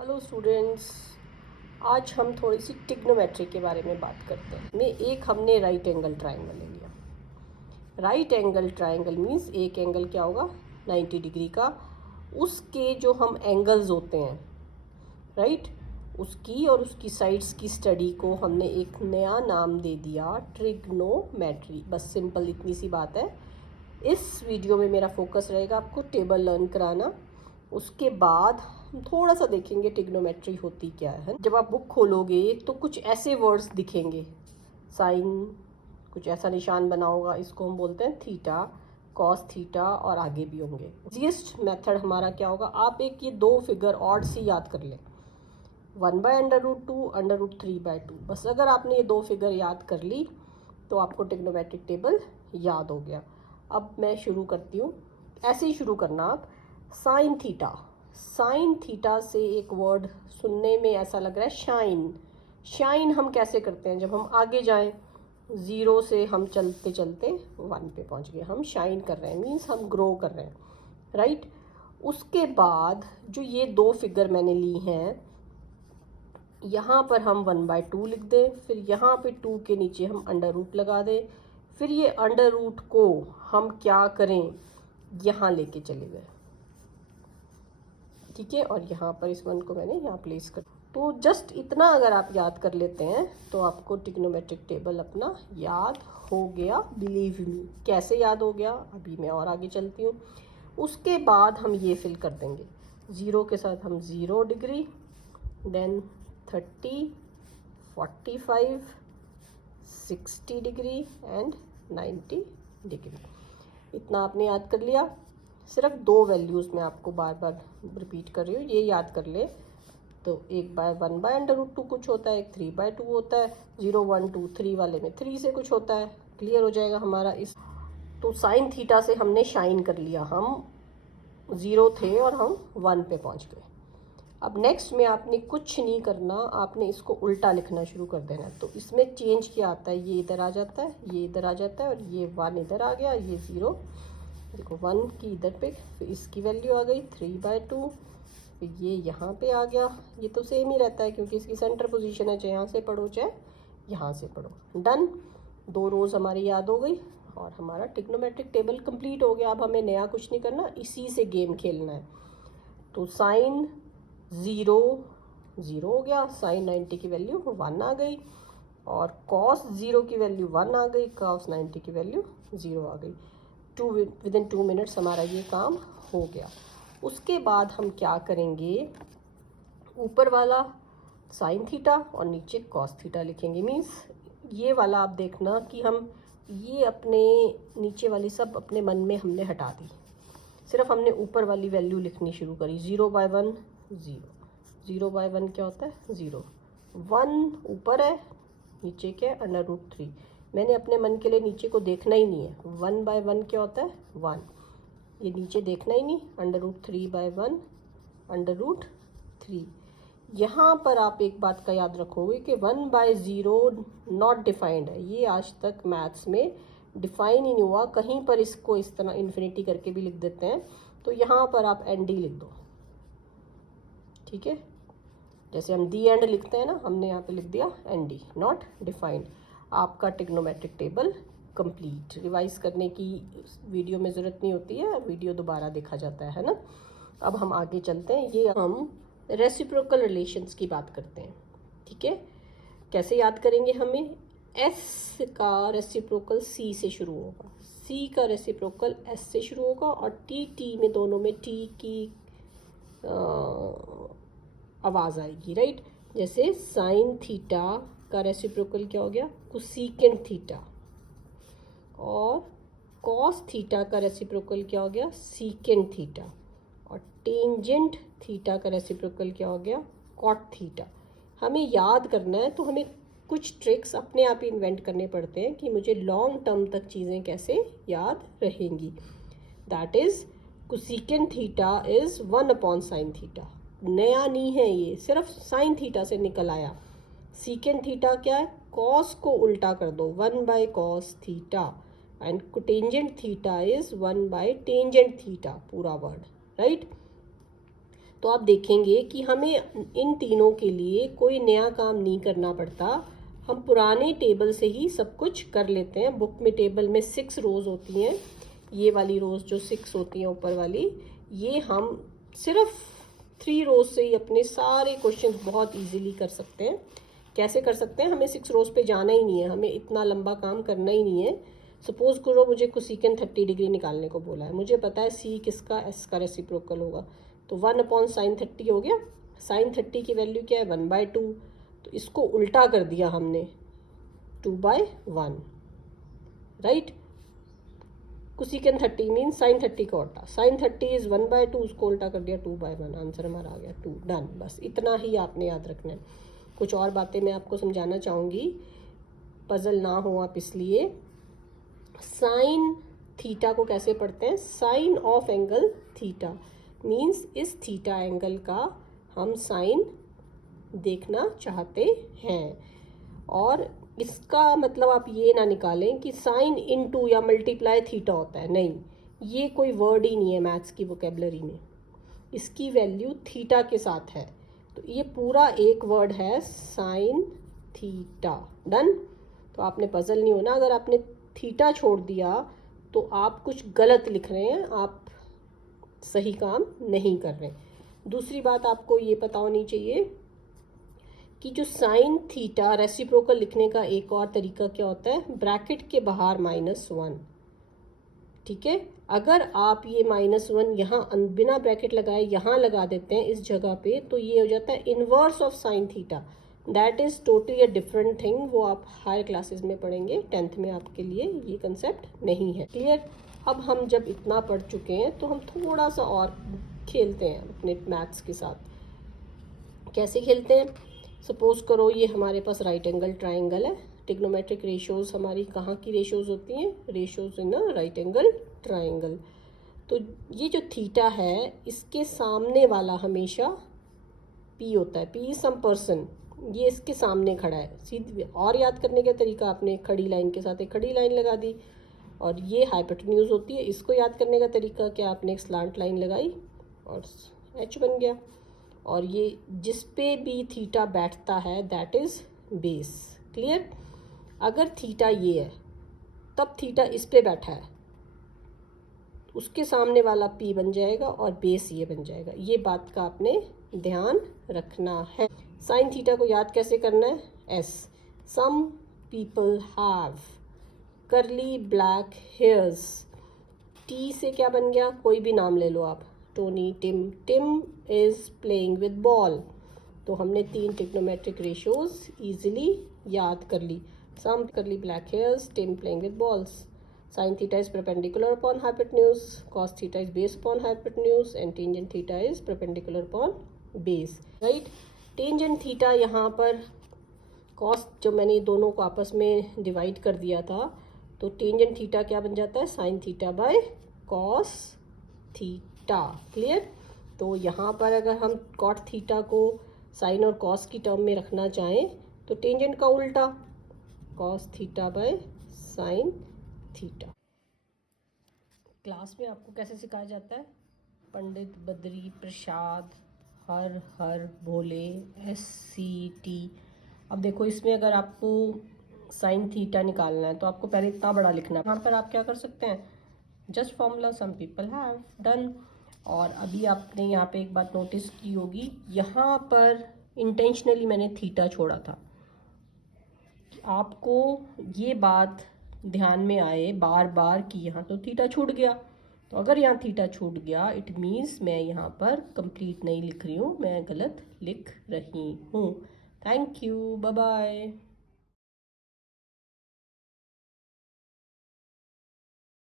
Hello students, आज हम थोड़ी सी ट्रिग्नोमेट्री के बारे में बात करते हैं। हमने राइट एंगल ट्रायंगल ले लिया। राइट एंगल ट्रायंगल मीन्स एक एंगल क्या होगा 90 डिग्री का, उसके जो हम एंगल्स होते हैं राइट, उसकी और उसकी साइड्स की स्टडी को हमने एक नया नाम दे दिया ट्रिग्नोमेट्री। बस सिंपल इतनी सी बात है। इस वीडियो में मेरा फोकस रहेगा आपको टेबल लर्न कराना। उसके बाद हम थोड़ा सा देखेंगे ट्रिग्नोमेट्री होती क्या है। जब आप बुक खोलोगे तो कुछ ऐसे वर्ड्स दिखेंगे, साइन, कुछ ऐसा निशान बना होगा, इसको हम बोलते हैं थीटा, कॉस थीटा, और आगे भी होंगे। इजीएस्ट मेथड हमारा क्या होगा, आप एक ये दो फिगर ऑड सी याद कर लें, 1/√2 √3/2। बस अगर आपने ये दो फिगर याद कर ली तो आपको ट्रिग्नोमेट्रिक टेबल याद हो गया। अब मैं शुरू करती हूँ, ऐसे ही शुरू करना आप। साइन थीटा, साइन थीटा से एक वर्ड सुनने में ऐसा लग रहा है शाइन। शाइन हम कैसे करते हैं, जब हम आगे जाएं, 0 से हम चलते चलते 1 पे पहुंच गए, हम शाइन कर रहे हैं, मीन्स हम ग्रो कर रहे हैं राइट। उसके बाद जो ये दो फिगर मैंने ली हैं, यहाँ पर हम 1/2 लिख दें, फिर यहाँ पे 2 के नीचे हम अंडर रूट लगा दें, फिर ये अंडर रूट को हम क्या करें, यहाँ लेके चले गए, ठीक है। और यहाँ पर इस वन को मैंने यहाँ प्लेस कर, तो जस्ट इतना अगर आप याद कर लेते हैं तो आपको ट्रिग्नोमेट्रिक टेबल अपना याद हो गया। बिलीव मी, कैसे याद हो गया अभी मैं और आगे चलती हूँ। उसके बाद हम ये फिल कर देंगे, 0 के साथ हम 0 degree, then 30, 45, 60 degree and 90 degree. इतना आपने याद कर लिया। सिर्फ दो वैल्यूज़ मैं आपको बार बार रिपीट कर रही हूँ, ये याद कर ले। तो 1/1/√2 कुछ होता है, एक 3/2 होता है, 0 1 2 3 वाले में 3 से कुछ होता है। क्लियर हो जाएगा हमारा इस। तो साइन थीटा से हमने शाइन कर लिया, हम 0 थे और हम 1 पे पहुँच गए। अब नेक्स्ट में आपने कुछ नहीं करना, आपने इसको उल्टा लिखना शुरू कर देना है। तो इसमें चेंज क्या आता है, ये इधर आ जाता है, ये इधर आ जाता है, और ये 1 इधर आ गया, ये 0, देखो 1 की इधर पे, फिर इसकी वैल्यू आ गई 3/2, फिर ये यहाँ पे आ गया। ये तो सेम ही रहता है क्योंकि इसकी सेंटर पोजीशन है, चाहे यहाँ से पढ़ो चाहे यहाँ से पढ़ो। डन, दो रोज़ हमारी याद हो गई और हमारा ट्रिग्नोमेट्रिक टेबल कंप्लीट हो गया। अब हमें नया कुछ नहीं करना, इसी से गेम खेलना है। तो साइन 0 0 हो गया, साइन 90 की वैल्यू 1 आ गई, और कॉस 0 की वैल्यू 1 आ गई, कॉस 90 की वैल्यू 0 आ गई। विदिन 2 मिनट्स हमारा ये काम हो गया। उसके बाद हम क्या करेंगे, ऊपर वाला साइन थीटा और नीचे कॉस थीटा लिखेंगे। मीन्स ये वाला आप देखना कि हम ये अपने नीचे वाली सब अपने मन में हमने हटा दी, सिर्फ हमने ऊपर वाली वैल्यू लिखनी शुरू करी। 0/1 0, 0/1 क्या होता है 0, 1 ऊपर है, नीचे क्या है √3। मैंने अपने मन के लिए नीचे को देखना ही नहीं है। 1/1 क्या होता है 1, ये नीचे देखना ही नहीं, √3/1 √3। यहाँ पर आप एक बात का याद रखोगे कि 1/0 नॉट डिफाइंड है, ये आज तक मैथ्स में डिफाइन ही नहीं हुआ। कहीं पर इसको इस तरह इन्फिनिटी करके भी लिख देते हैं, तो यहाँ पर आप ND लिख दो, ठीक है। जैसे हम दी एंड लिखते हैं ना, हमने यहाँ पे लिख दिया ND, नॉट डिफाइंड। आपका ट्रिग्नोमेट्रिक टेबल कंप्लीट। रिवाइज करने की वीडियो में ज़रूरत नहीं होती है, वीडियो दोबारा देखा जाता है ना। अब हम आगे चलते हैं, ये हम रेसिप्रोकल रिलेशंस की बात करते हैं, ठीक है। कैसे याद करेंगे, हमें S का रेसिप्रोकल C से शुरू होगा, C का रेसिप्रोकल S से शुरू होगा, और T में दोनों में T की आवाज़ आएगी राइट। जैसे साइन थीटा का रेसिप्रोकल क्या हो गया कोसेकेंट थीटा, और कॉस थीटा का रेसिप्रोकल क्या हो गया सीकेंट थीटा, और टेंजेंट थीटा का रेसिप्रोकल क्या हो गया कॉट थीटा। हमें याद करना है तो हमें कुछ ट्रिक्स अपने आप ही इन्वेंट करने पड़ते हैं कि मुझे लॉन्ग टर्म तक चीज़ें कैसे याद रहेंगी। That is cosecant theta is 1/sin theta, नया नहीं है ये, सिर्फ साइन थीटा से निकल आया। सीकेंट थीटा क्या है, कॉस को उल्टा कर दो, 1/cos theta, and tangent theta is 1/tangent theta, पूरा वर्ड राइट। तो आप देखेंगे कि हमें इन तीनों के लिए कोई नया काम नहीं करना पड़ता, हम पुराने टेबल से ही सब कुछ कर लेते हैं। बुक में टेबल में 6 रोज़ होती हैं, ये वाली रोज़ जो 6 होती हैं ऊपर वाली, ये हम सिर्फ 3 रोज़ से ही अपने सारे क्वेश्चन बहुत इजीली कर सकते हैं। कैसे कर सकते हैं? हमें 6 रोज़ पे जाना ही नहीं है, हमें इतना लंबा काम करना ही नहीं है। सपोज करो मुझे कोसेकेंट 30 डिग्री निकालने को बोला है, मुझे पता है सी किसका, एस का रेसिप्रोकल होगा, तो 1/sin30 हो गया। sin30 की वैल्यू क्या है? 1/2। तो इसको उल्टा कर दिया हमने, 2/1, राइट। कोसेकेंट 30 मीन sin30 का उल्टा, sin30 इज 1/2, उसको उल्टा कर दिया 2/1, आंसर हमारा आ गया 2, डन। बस इतना ही आपने याद रखना है। कुछ और बातें मैं आपको समझाना चाहूँगी, पजल ना हो आप इसलिए। साइन थीटा को कैसे पढ़ते हैं? Sine of angle theta means इस थीटा एंगल का हम साइन देखना चाहते हैं, और इसका मतलब आप ये ना निकालें कि साइन इनटू या मल्टीप्लाई थीटा होता है, नहीं, ये कोई वर्ड ही नहीं है मैथ्स की वोकेबलरी में, इसकी वैल्यू थीटा के साथ है। तो ये पूरा एक वर्ड है साइन थीटा, डन। तो आपने पजल नहीं होना, अगर आपने थीटा छोड़ दिया तो आप कुछ गलत लिख रहे हैं, आप सही काम नहीं कर रहे। दूसरी बात आपको ये पता होनी चाहिए कि जो साइन थीटा रेसिप्रोकल लिखने का एक और तरीका क्या होता है, ब्रैकेट के बाहर -1, ठीक है। अगर आप ये -1 यहाँ बिना ब्रैकेट लगाए यहाँ लगा देते हैं इस जगह पे, तो ये हो जाता है inverse of sine theta. That is totally a different thing, वो आप हायर क्लासेस में पढ़ेंगे, 10th में आपके लिए ये कंसेप्ट नहीं है, क्लियर। अब हम जब इतना पढ़ चुके हैं तो हम थोड़ा सा और खेलते हैं अपने मैथ्स के साथ। कैसे खेलते हैं? सपोज करो ये हमारे पास राइट एंगल ट्राइंगल है, ट्रिग्नोमेट्रिक रेशियोज हमारी कहाँ की रेशियोज होती हैं? Ratios in a right angle triangle. तो ये जो थीटा है इसके सामने वाला हमेशा पी होता है, पी सम पर्सन, ये इसके सामने खड़ा है। सीधी और याद करने का तरीका, आपने खड़ी लाइन के साथ एक खड़ी लाइन लगा दी, और ये हाइपोटेन्यूज होती है। इसको याद करने का तरीका क्या, आपने एक स्लांट लाइन लगाई और एच बन गया। और ये जिस पे भी थीटा बैठता है दैट इज़ बेस, क्लियर। अगर थीटा ये है तब थीटा इस पे बैठा है, उसके सामने वाला पी बन जाएगा और बेस ये बन जाएगा। ये बात का आपने ध्यान रखना है। साइन थीटा को याद कैसे करना है? एस, सम पीपल हैव करली ब्लैक हेयर्स। टी से क्या बन गया? कोई भी नाम ले लो आप, Tony, Tim. Tim is playing with ball. तो हमने 3 ट्रिग्नोमेट्रिक रेशियोज इजीली याद कर ली। Some curly black hairs, Tim playing with balls. Sin theta is perpendicular upon hypotenuse, cos theta is base upon hypotenuse, and tangent theta is perpendicular upon base, right? Tangent theta यहाँ पर cos, जो मैंने दोनों को आपस में divide कर दिया था, तो tangent theta क्या बन जाता है? sin theta by cos theta, clear. तो यहाँ पर अगर हम cot theta को sin और cos की टर्म में रखना चाहें तो tangent का उल्टा cos theta by sin theta. Class में आपको कैसे सिखाया जाता है? पंडित बद्री प्रसाद हर हर भोले SCT। अब देखो इसमें अगर आपको साइन थीटा निकालना है तो आपको पहले इतना बड़ा लिखना है। यहाँ पर आप क्या कर सकते हैं? Just formula some people have, done. और अभी आपने यहाँ पे एक बात नोटिस की होगी, यहाँ पर इंटेंशनली मैंने थीटा छोड़ा था। आपको ये बात ध्यान में आए बार बार कि यहाँ तो थीटा छूट गया। तो अगर यहाँ थीटा छूट गया इट मीन्स मैं यहाँ पर कंप्लीट नहीं लिख रही हूँ, मैं गलत लिख रही हूँ। Thank you, bye bye.